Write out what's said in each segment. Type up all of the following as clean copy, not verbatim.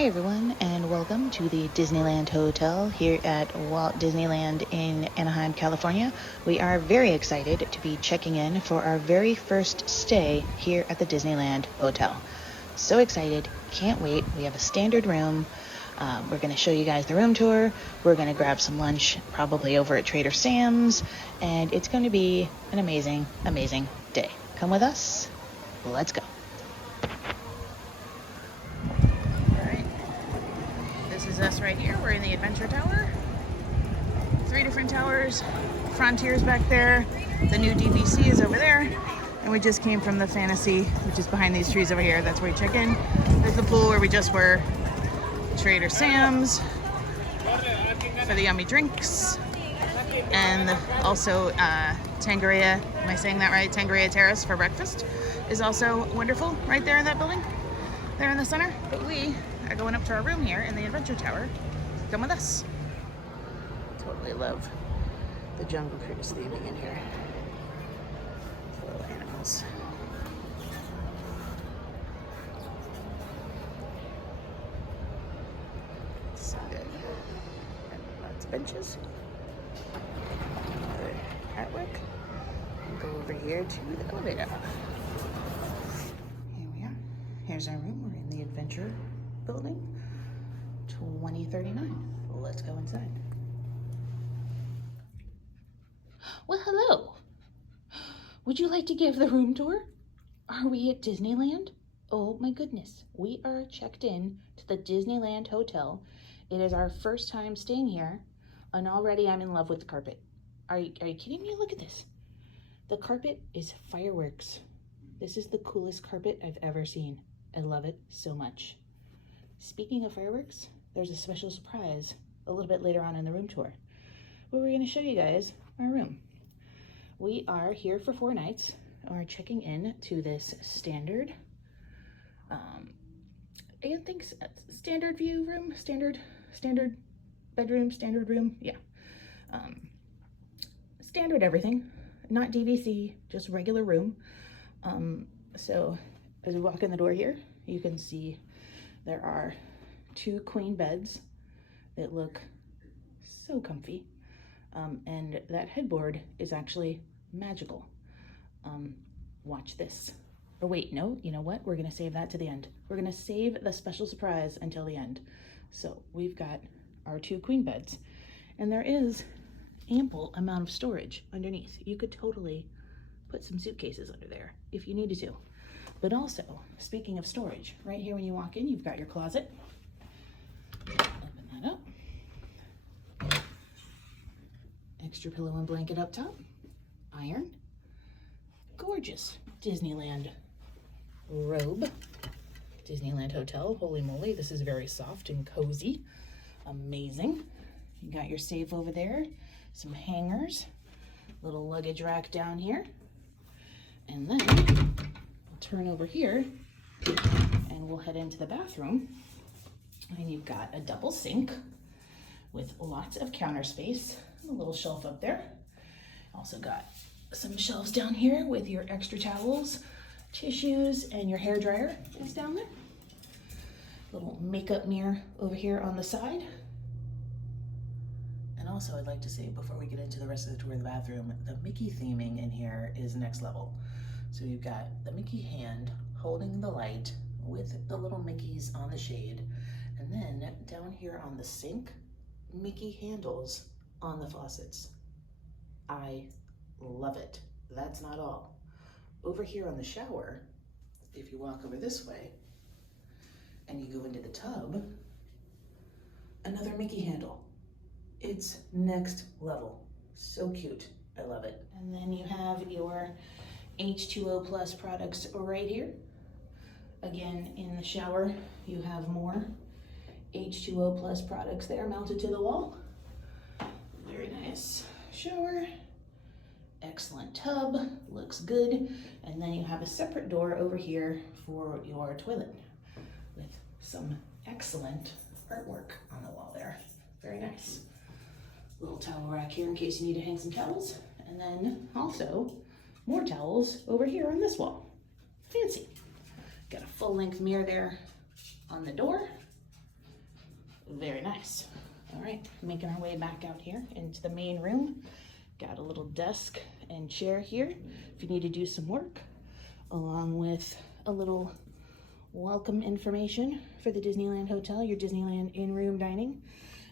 Hi everyone, and welcome to the Disneyland Hotel here at Walt Disneyland in Anaheim, California. We are very excited to be checking in for our very first stay here at the Disneyland Hotel. So excited, can't wait. We have a standard room. We're going to show you guys the room tour. We're going to grab some lunch, probably over at Trader Sam's, and it's going to be an amazing, amazing day. Come with us. Let's go. This is us right here. We're in the Adventure Tower. 3 different towers. Frontier's back there. The new DVC is over there. And we just came from the Fantasy, which is behind these trees over here. That's where we check in. There's the pool where we just were. Trader Sam's for the yummy drinks. And also Tangeria, am I saying that right? Tangeria Terrace for breakfast is also wonderful right there in that building. There in the center. But we are going up to our room here in the Adventure Tower. Come with us. Totally love the Jungle Cruise theming in here. Little animals. So good. And lots of benches. Another artwork. And go over here to the elevator. Here we are. Here's our room. We're in the Adventure building, 2039. Let's go inside. Well, hello. Would you like to give the room tour? Are we at Disneyland? Oh my goodness. We are checked in to the Disneyland Hotel. It is our first time staying here, and already I'm in love with the carpet. Are you kidding me? Look at this. The carpet is fireworks. This is the coolest carpet I've ever seen. I love it so much. Speaking of fireworks, there's a special surprise a little bit later on in the room tour, where we're going to show you guys our room. We are here for 4 nights, and we're checking in to this standard, I think standard view room, standard bedroom, standard room, yeah. Standard everything, not DVC, just regular room. So as we walk in the door here, you can see there are 2 queen beds that look so comfy. And that headboard is actually magical. Watch this. Or wait, no, you know what? We're gonna save that to the end. We're gonna save the special surprise until the end. So we've got our 2 queen beds, and there is ample amount of storage underneath. You could totally put some suitcases under there if you needed to. But also, speaking of storage, right here when you walk in, you've got your closet. Open that up. Extra pillow and blanket up top. Iron. Gorgeous Disneyland robe. Disneyland Hotel. Holy moly, this is very soft and cozy. Amazing. You got your safe over there. Some hangers. Little luggage rack down here. And then we'll turn over here and we'll head into the bathroom. And you've got a double sink with lots of counter space. A little shelf up there. Also got some shelves down here with your extra towels, tissues, and your hair dryer is down there. Little makeup mirror over here on the side. And also I'd like to say, before we get into the rest of the tour of the bathroom, the Mickey theming in here is next level. So you've got the Mickey hand holding the light with the little Mickeys on the shade. And then down here on the sink, Mickey handles on the faucets. I love it. That's not all. Over here on the shower, if you walk over this way and you go into the tub, another Mickey handle. It's next level. So cute. I love it. And then you have your H2O Plus products right here. Again, in the shower, you have more H2O Plus products there mounted to the wall. Very nice shower. Excellent tub, looks good. And then you have a separate door over here for your toilet with some excellent artwork on the wall there. Very nice. Little towel rack here in case you need to hang some towels. And then also more towels over here on this wall. Fancy. Got a full length mirror there on the door. Very nice. All right, making our way back out here into the main room. Got a little desk and chair here if you need to do some work, along with a little welcome information for the Disneyland Hotel, your Disneyland in-room dining.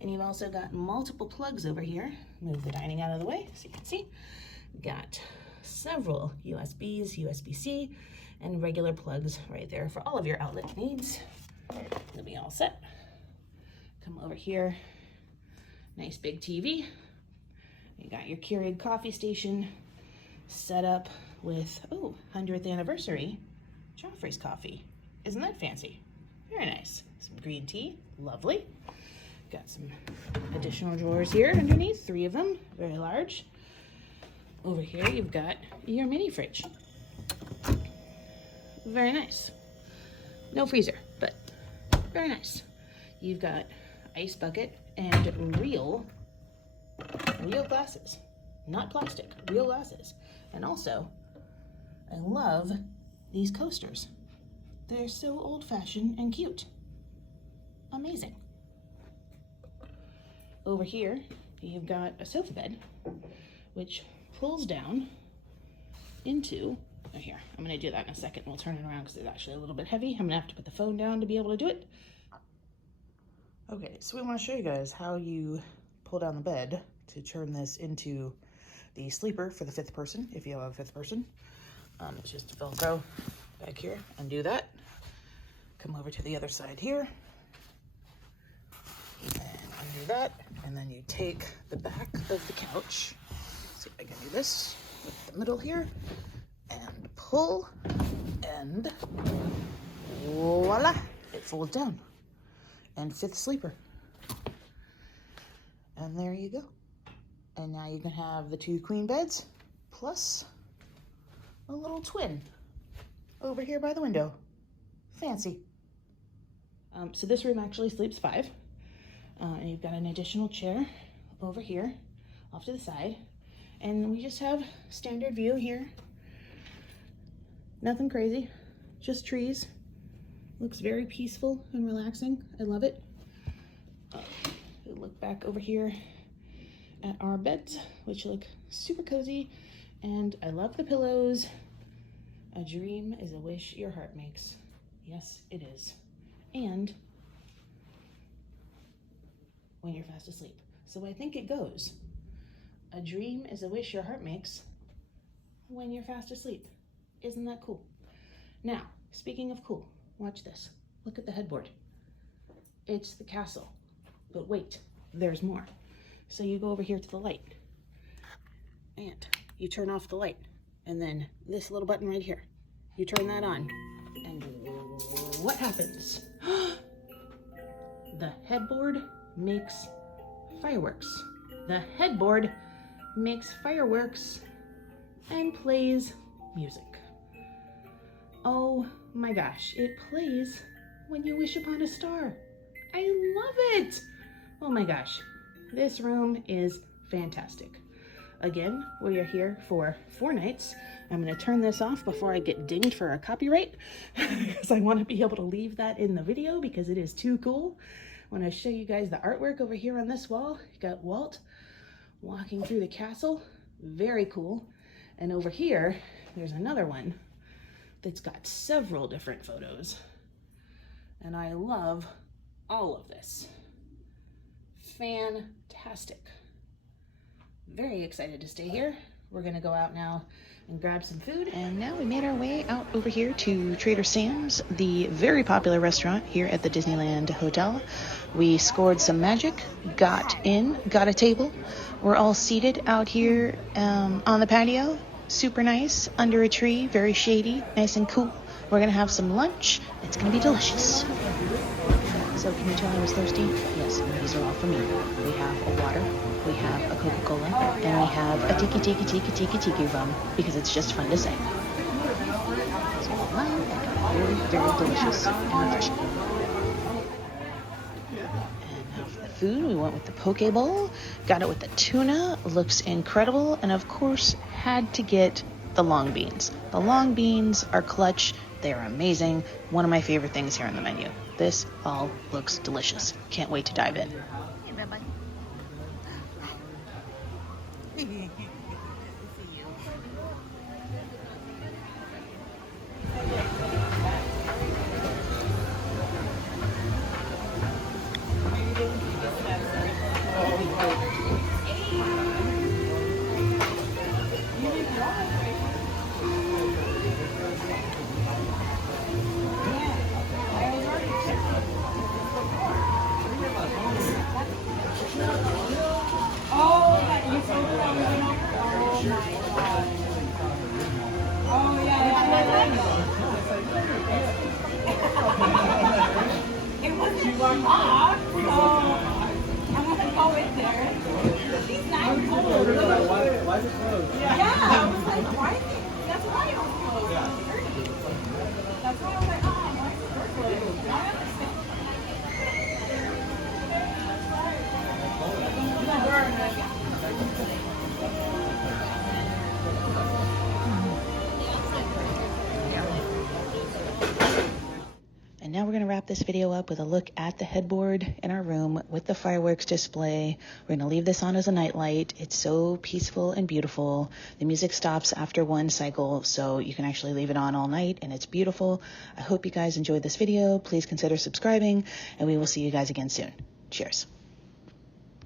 And you've also got multiple plugs over here. Move the dining out of the way so you can see. Got several USBs, USB-C, and regular plugs right there for all of your outlet needs. You'll be all set. Come over here. Nice big TV. You got your Keurig coffee station set up with, 100th anniversary Joffrey's coffee. Isn't that fancy? Very nice. Some green tea, lovely. Got some additional drawers here underneath, 3 of them, very large. Over here you've got your mini fridge. Very nice. No freezer, but very nice. You've got ice bucket and real glasses, not plastic, real glasses. And also, I love these coasters. They're so old-fashioned and cute. Amazing. Over here, you've got a sofa bed, which pulls down into, here, I'm gonna do that in a second. We'll turn it around because it's actually a little bit heavy. I'm gonna have to put the phone down to be able to do it. Okay, so we wanna show you guys how you pull down the bed to turn this into the sleeper for the 5th person, if you have a 5th person. It's just Velcro back here, undo that. Come over to the other side here, and undo that, and then you take the back of the couch. See if I can do this with the middle here, and pull, and voila, it folds down. And 5th sleeper. And there you go. And now you can have the 2 queen beds, plus a little twin over here by the window. Fancy. So this room actually sleeps 5. And you've got an additional chair over here, off to the side. And we just have standard view here. Nothing crazy, just trees. Looks very peaceful and relaxing. I love it. Look back over here at our beds, which look super cozy. And I love the pillows. A dream is a wish your heart makes. Yes, it is. And when you're fast asleep. So I think it goes. A dream is a wish your heart makes when you're fast asleep. Isn't that cool? Now, speaking of cool, watch this. Look at the headboard. It's the castle. But wait, there's more. So you go over here to the light. And you turn off the light. And then this little button right here. You turn that on. And what happens? The headboard makes fireworks. The headboard makes fireworks and plays music. Oh my gosh, it plays when you wish upon a star. I love it. Oh my gosh, this room is fantastic. Again, we are here for 4 nights. I'm gonna turn this off before I get dinged for a copyright because I wanna be able to leave that in the video because it is too cool. I wanna show you guys the artwork over here on this wall. You got Walt walking through the castle, very cool. And over here, there's another one that's got several different photos. And I love all of this. Fantastic. Very excited to stay here. We're gonna go out now and grab some food. And now we made our way out over here to Trader Sam's, the very popular restaurant here at the Disneyland Hotel. We scored some magic, got a table. We're all seated out here on the patio. Super nice, under a tree, very shady, nice and cool. We're gonna have some lunch. It's gonna be delicious. So can you tell I was thirsty? Yes, these are all for me. We have a water, we have a Coca-Cola, and we have a tiki rum, because it's just fun to say. So wine and very, very delicious and refreshing. And now for the food, we went with the poke bowl, got it with the tuna, looks incredible, and of course had to get the long beans. The long beans are clutch. They are amazing. One of my favorite things here on the menu. This all looks delicious. Can't wait to dive in. Hey, Rabbi. And now we're going to wrap this video up with a look at the headboard in our room with the fireworks display. We're going to leave this on as a nightlight. It's so peaceful and beautiful. The music stops after one cycle, so you can actually leave it on all night, and it's beautiful. I hope you guys enjoyed this video. Please consider subscribing, and we will see you guys again soon. Cheers.